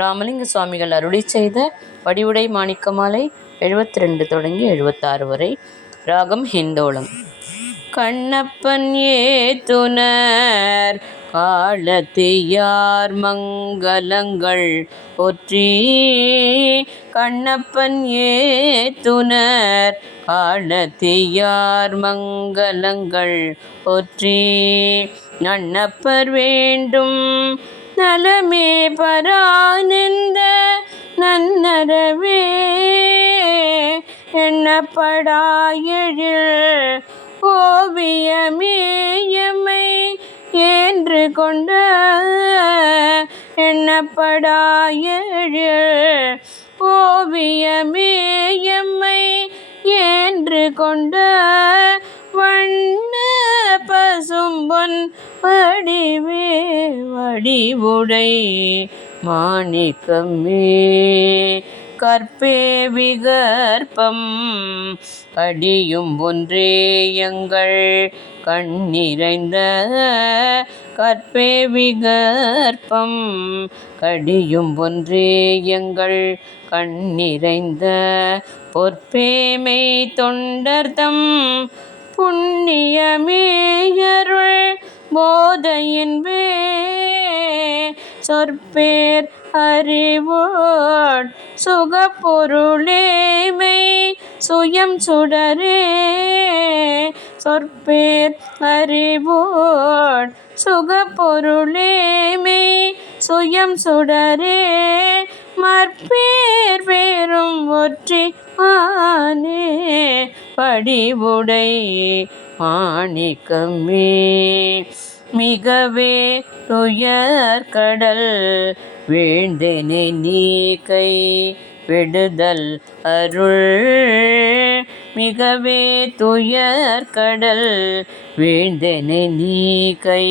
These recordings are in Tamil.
ராமலிங்க சுவாமிகள் அருளி செய்த வடிவுடை மாணிக்கமாலை 72 தொடங்கி 76 வரை. ராகம் ஹிந்தோளம். கண்ணப்பன் ஏத்துனர் காலத்தியார் மங்களங்கள் போற்றி. கண்ணப்பன் ஏத்துனர் காலத்தியார் மங்களங்கள் போற்றி. நன்னப்பர் வேண்டும் நலமே பரானந்த நன்னரவே எண்ணப்படா எழில் ஓவியமேயமை என்று கொண்ட எண்ணப்படா எழில் ஓவியமேயமை என்று கொண்ட வண்ண பசும்பொன் வடிவே வடிவுடை மாணிக்கமே. கற்பே விகற்பம் கடியும் ஒன்றே எங்கள் கண்ணிறைந்த. கற்பே விகற்பம் கடியும் ஒன்றே எங்கள் கண்ணிறைந்த. பொற்பேமை தொண்டர்தம் புண்ணியமேயருள் போதையின் சொற்பேர் அறிவோட் சுகப்பொருளேமை சுயம் சுடரே. சொற்பேர் அறிவோட் சுகப்பொருளேமை சுயம் சுடரே. மற்பேர் பேரும் ஒற்றி ஆனே படிவுடை மாணிக்கமே. மிகவே துயர்கடல் வீழ்ந்தேனே நீ கை விடுதல் அருள். மிகவே துயர்கடல் வீழ்ந்தேனே நீ கை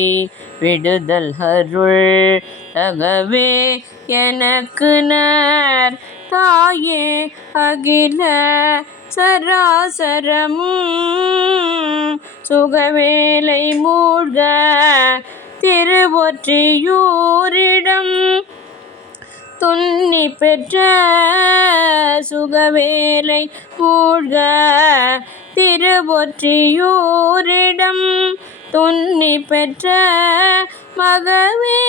விடுதல் அருள். தகவே எனக்கு நர் தாயே அகில சராசரமும் சுகவேலை மூழ்க திருவொற்றியூரிடம் துன்னி பெற்ற. சுகவேலை மூழ்க திருவொற்றியூரிடம் துன்னி பெற்ற மகவே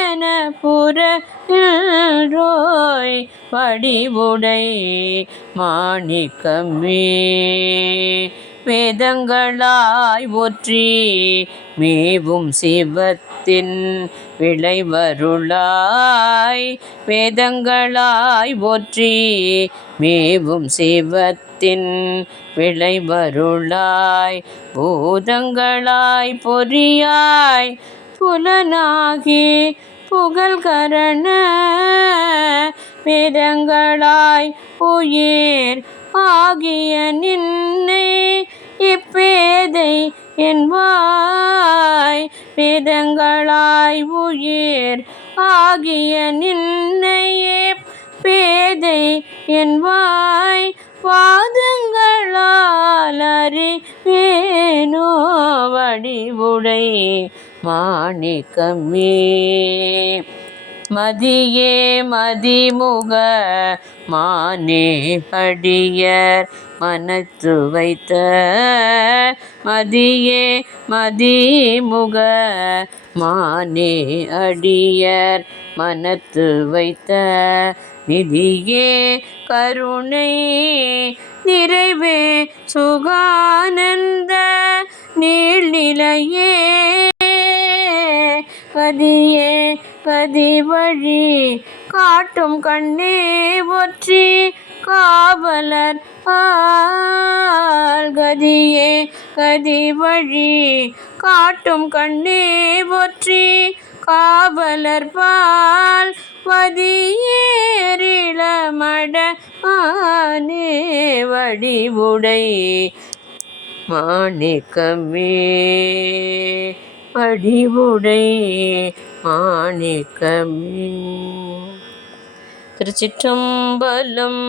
என புறோய் வடிவுடை மாணிக்கமே. வேதங்களாய் ஒற்றி மேவும் சிவத்தின் விளைவருளாய். வேதங்களாய் ஒற்றி மேவும் சிவத்தின் விளைவருளாய். பூதங்களாய் பொறியாய் புலனாகி புகழ்கரண. வேதங்களாய் உயிர் ஆகிய நின்னை இப்பேதை என்பாய். வேதங்களாய் உயிர் ஆகிய நின்னையே பேதை என்பாய். வாதங்களால் அறிவேனோ வடிவுடை மாணிக்கமே. மதியே மதிமுக மானே அடியர் மனத்து வைத்த. மதியே மதிமுக மானே அடியர் மனத்து வைத்த. நிதியே கருணை நிறைவே சுகானந்த நீள்நிலையே. கதியே கதி வழி காட்டும் கண்ணே ஒற்றி காவலர் ஆள். கதியே கதி வழி காட்டும் கண்ணே ஒற்றி காவலர் பால். வதியேறிளமட ஆனே வடிவுடை மாணிக்கமே. வடிவுடை மாணிக்கமே. திருச்சிற்றம்பலம்.